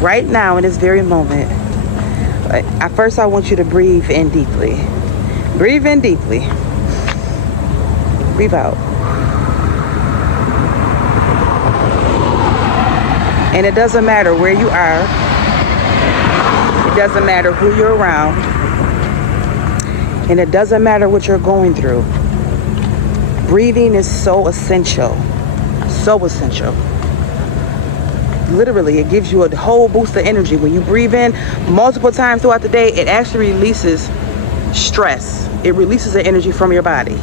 right now in this very moment. At first, I want you to breathe in deeply. Breathe in deeply. Breathe out. And it doesn't matter where you are. It doesn't matter who you're around. And it doesn't matter what you're going through. Breathing is so essential. So essential. Literally, it gives you a whole boost of energy. When you breathe in multiple times throughout the day, it actually releases stress. It releases the energy from your body.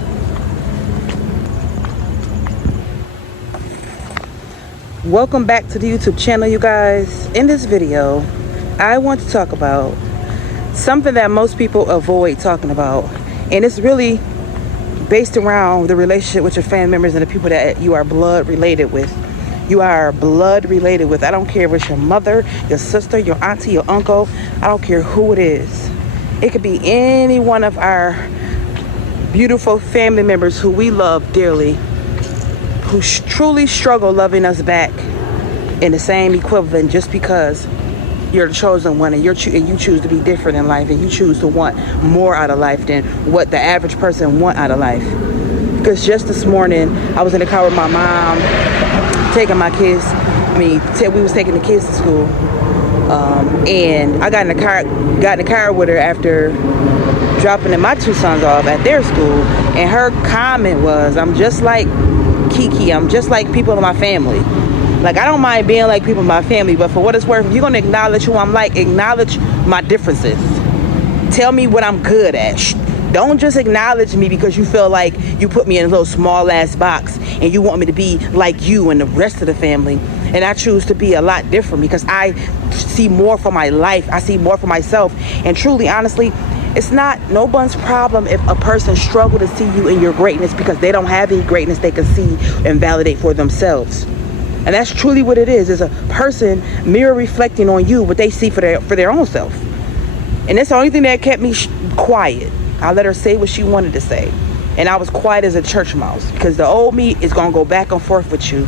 Welcome back to the YouTube channel, you guys. In this video, I want to talk about something that most people avoid talking about. And it's really based around the relationship with your family members and the people that you are blood related with. You are blood related with. I don't care if it's your mother, your sister, your auntie, your uncle. I don't care who it is. It could be any one of our beautiful family members who we love dearly, who truly struggle loving us back in the same equivalent just because you're the chosen one and you choose to be different in life and you choose to want more out of life than what the average person want out of life. Because just this morning, I was in the car with my mom, taking my kids. We was taking the kids to school. And I got in the car with her after dropping my two sons off at their school. And her comment was, I'm just like Kiki, I'm just like people in my family. Like, I don't mind being like people in my family, but for what it's worth, if you're going to acknowledge who I'm like, acknowledge my differences. Tell me what I'm good at. Don't just acknowledge me because you feel like you put me in a little small ass box and you want me to be like you and the rest of the family. And I choose to be a lot different because I see more for my life. I see more for myself. And truly, honestly, it's not no one's problem if a person struggles to see you in your greatness because they don't have any greatness they can see and validate for themselves. And that's truly what it is a person mirror reflecting on you what they see for their own self. And that's the only thing that kept me quiet. I let her say what she wanted to say. And I was quiet as a church mouse because the old me is going to go back and forth with you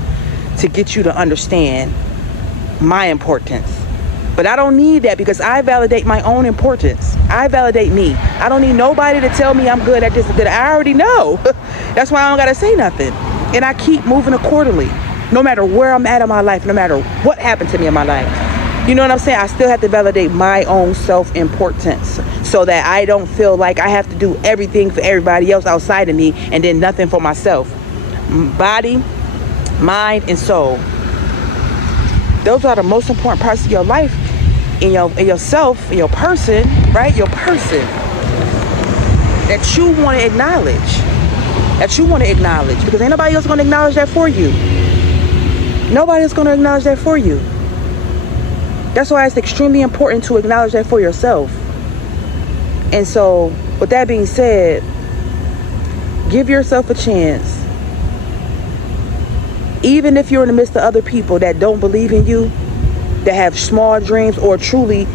to get you to understand my importance. But I don't need that because I validate my own importance. I validate me. I don't need nobody to tell me I'm good at this or that. I already know. That's why I don't got to say nothing. And I keep moving accordingly. No matter where I'm at in my life, no matter what happened to me in my life. You know what I'm saying? I still have to validate my own self-importance so that I don't feel like I have to do everything for everybody else outside of me and then nothing for myself. Body, mind, and soul. Those are the most important parts of your life, in yourself, in your person, right? Your person that you want to acknowledge. That you want to acknowledge. Because ain't nobody else going to acknowledge that for you. Nobody's going to acknowledge that for you. That's why it's extremely important to acknowledge that for yourself. And so, with that being said, give yourself a chance. Even if you're in the midst of other people that don't believe in you, that have small dreams or truly,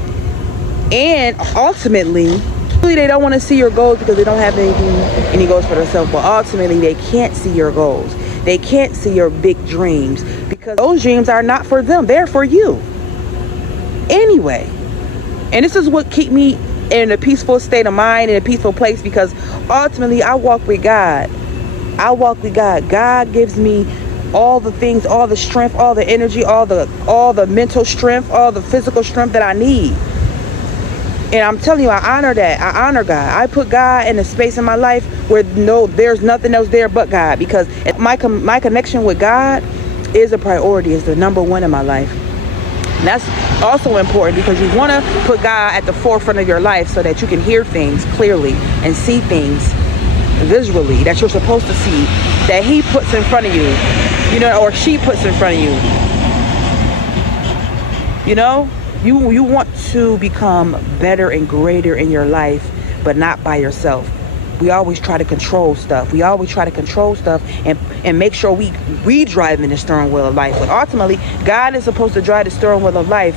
and ultimately, they don't want to see your goals because they don't have any goals for themselves. But ultimately, they can't see your goals. They can't see your big dreams because those dreams are not for them. They're for you. Anyway. And this is what keep me in a peaceful state of mind, in a peaceful place, because ultimately I walk with God. I walk with God. God gives me all the things, all the strength, all the energy, all the mental strength, all the physical strength that I need. And I'm telling you, I honor that. I honor God. I put God in a space in my life where there's nothing else there but God, because my connection with God is a priority. It's the number one in my life. And that's also important because you want to put God at the forefront of your life so that you can hear things clearly and see things visually that you're supposed to see, that He puts in front of you, or she puts in front of you. You want to become better and greater in your life, but not by yourself. We always try to control stuff. And make sure we drive in the steering wheel of life. But ultimately, God is supposed to drive the steering wheel of life.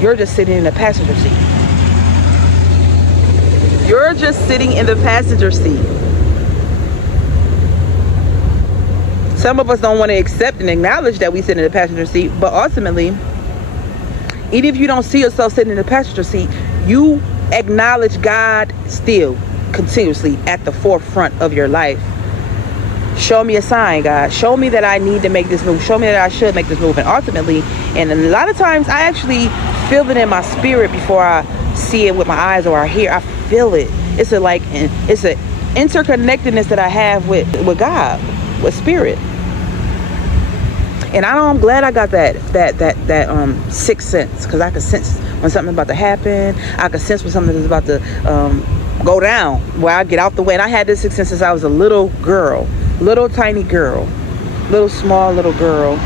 You're just sitting in the passenger seat. You're just sitting in the passenger seat. Some of us don't want to accept and acknowledge that we sit in the passenger seat, but ultimately, Even if you don't see yourself sitting in the passenger seat, you acknowledge God still continuously at the forefront of your life. Show me a sign, God. Show me that I need to make this move. Show me that I should make this move. And ultimately, and a lot of times I actually feel it in my spirit before I see it with my eyes or I hear. I feel it. It's a interconnectedness that I have with God, with spirit. And I'm glad I got that sixth sense, because I can sense when something's about to happen. I can sense when something is about to go down, where I get out the way. And I had this sixth sense since I was a little girl, little tiny girl, little small little girl,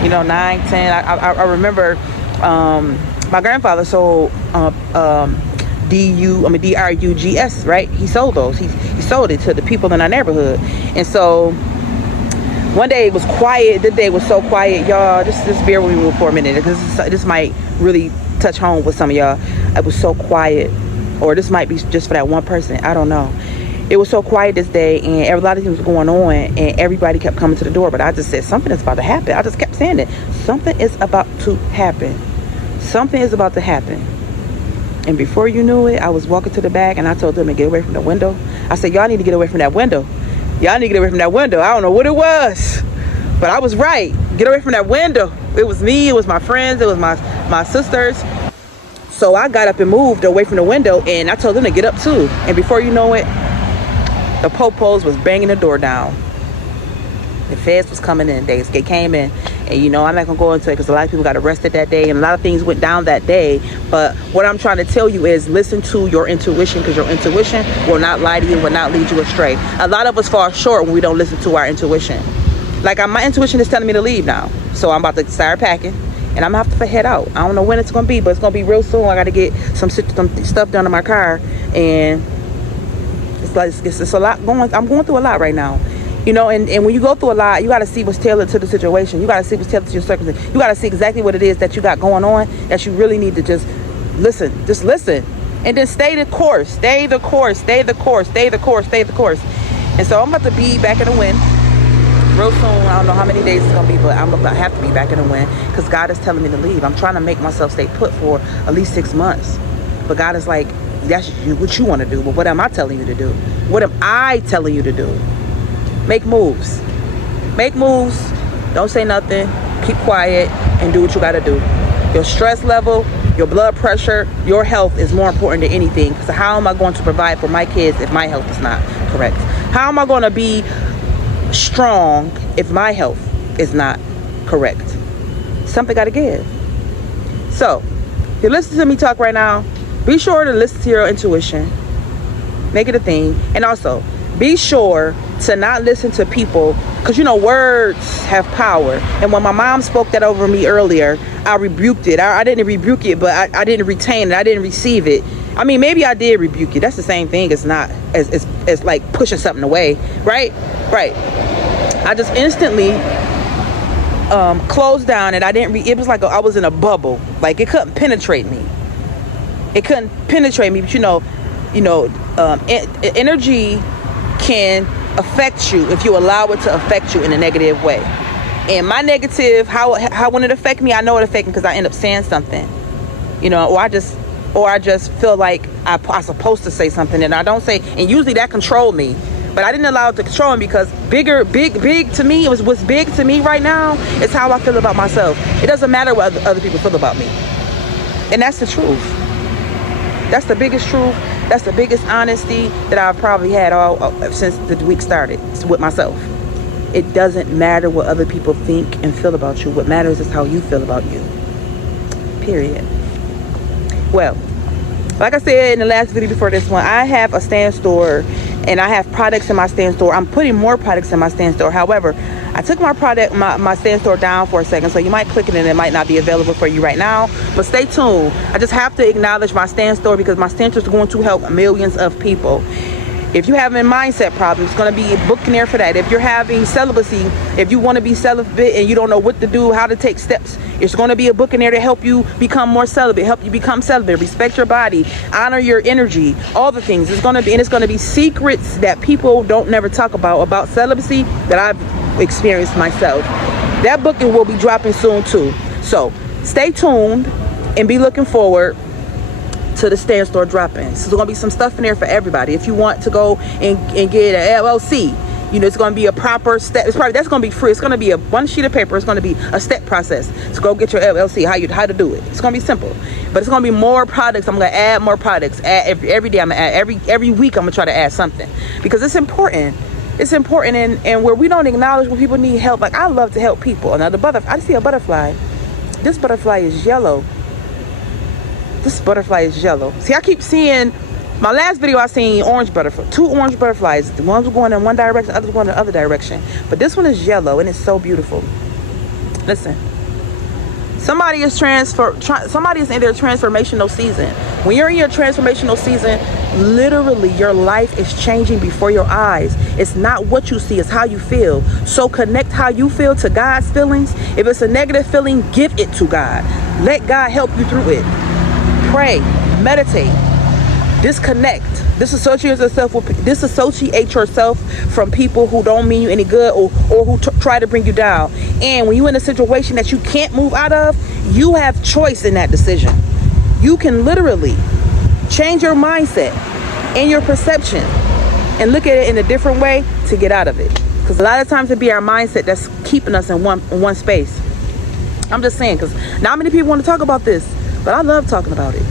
9, 10. I remember my grandfather sold DRUGS, right? He sold those. He sold it to the people in our neighborhood. And so one day it was quiet. The day was so quiet, y'all. Just bear with me for a minute, because this might really touch home with some of y'all. It was so quiet, or this might be just for that one person. I don't know. It was so quiet this day, and a lot of things was going on, and everybody kept coming to the door. But I just said, something is about to happen. I just kept saying it. Something is about to happen. Something is about to happen. And before you knew it, I was walking to the back, and I told them to get away from the window. I said, y'all need to get away from that window. Y'all need to get away from that window. I don't know what it was, but I was right. Get away from that window. It was me. It was my friends. It was my sisters. So I got up and moved away from the window, and I told them to get up too. And before you know it, the popos was banging the door down. The feds was coming in. They came in. And I'm not gonna go into it because a lot of people got arrested that day, and a lot of things went down that day. But what I'm trying to tell you is, listen to your intuition, because your intuition will not lie to you, will not lead you astray. A lot of us fall short when we don't listen to our intuition. Like, my intuition is telling me to leave now, so I'm about to start packing, and I'm gonna have to head out. I don't know when it's gonna be, but it's gonna be real soon. I gotta get some stuff done in my car, and it's a lot going. I'm going through a lot right now. And when you go through a lot, you got to see what's tailored to the situation. You got to see what's tailored to your circumstance. You got to see exactly what it is that you got going on, that you really need to just listen. Just listen. And then stay the course. Stay the course. Stay the course. Stay the course. Stay the course. And so I'm about to be back in the wind real soon. I don't know how many days it's going to be, but I'm about to have to be back in the wind, because God is telling me to leave. I'm trying to make myself stay put for at least 6 months. But God is like, that's what you want to do. But what am I telling you to do? What am I telling you to do? Make moves. Make moves. Don't say nothing. Keep quiet and do what you got to do. Your stress level, your blood pressure, your health is more important than anything. So how am I going to provide for my kids if my health is not correct? How am I going to be strong if my health is not correct? Something got to give. So, if you're listening to me talk right now, be sure to listen to your intuition. Make it a thing. And also, be sure to not listen to people, because words have power. And when my mom spoke that over me earlier, I rebuked it. I didn't rebuke it, but I didn't retain it. I didn't receive it. I mean, maybe I did rebuke it. That's the same thing. It's not as like pushing something away, right? I just instantly closed down, and I didn't. It was like I was in a bubble. Like, it couldn't penetrate me. It couldn't penetrate me. But energy can affect you if you allow it to affect you in a negative way. And my negative, how when it affect me, I know it affect me because I end up saying something, or I just feel like I'm supposed to say something and I don't say, and usually that controlled me. But I didn't allow it to control me, because big to me, what's big to me right now is how I feel about myself. It doesn't matter what other people feel about me. And that's the truth. That's the biggest truth. That's the biggest honesty that I've probably had since the week started with myself. It doesn't matter what other people think and feel about you. What matters is how you feel about you. Period. Well, like I said in the last video before this one, I have a stand store, and I have products in my stand store. I'm putting more products in my stand store. However, I took my stand store down for a second, so you might click it and it might not be available for you right now. But stay tuned. I just have to acknowledge my stand store, because my stand store is going to help millions of people. If you're having mindset problems, it's going to be a book in there for that. If you're having celibacy, if you want to be celibate and you don't know what to do, how to take steps, it's going to be a book in there to help you become more celibate, help you become celibate, respect your body, honor your energy, all the things. It's going to be secrets that people don't never talk about celibacy that I've experienced myself. That book will be dropping soon too. So stay tuned. and be looking forward to the Stand Store drop-ins. So there's gonna be some stuff in there for everybody. If you want to go and get an LLC, you know, it's going to be a proper step. That's going to be free. It's going to be one sheet of paper. It's going to be a step process to go get your LLC. How to do it. It's going to be simple, but it's going to be more products. I'm going to add more products. Every day. I'm going to add every week. I'm going to try to add something because it's important. It's important, and where we don't acknowledge when people need help. Like, I love to help people. Now the butterfly. I see a butterfly. This butterfly is yellow. This butterfly is yellow. See, I keep seeing. My last video I seen orange butterfly, 2 orange butterflies. The ones were going in one direction, the others going in the other direction. But this one is yellow and it's so beautiful. Listen, somebody is in their transformational season. When you're in your transformational season, literally your life is changing before your eyes. It's not what you see, it's how you feel. So connect how you feel to God's feelings. If it's a negative feeling, give it to God. Let God help you through it. Pray, meditate. Disconnect. Disassociate yourself from people who don't mean you any good or who try to bring you down. And when you're in a situation that you can't move out of, you have choice in that decision. You can literally change your mindset and your perception and look at it in a different way to get out of it. Because a lot of times it be our mindset that's keeping us in one space. I'm just saying, because not many people want to talk about this, but I love talking about it.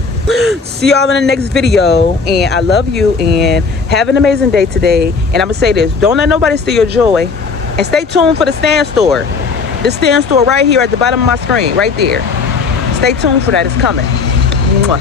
See y'all in the next video, and I love you, and have an amazing day today. And I'm gonna say this: don't let nobody steal your joy, and stay tuned for the Stand Store. The Stand Store right here at the bottom of my screen, right there. Stay tuned for that. It's coming. Mwah.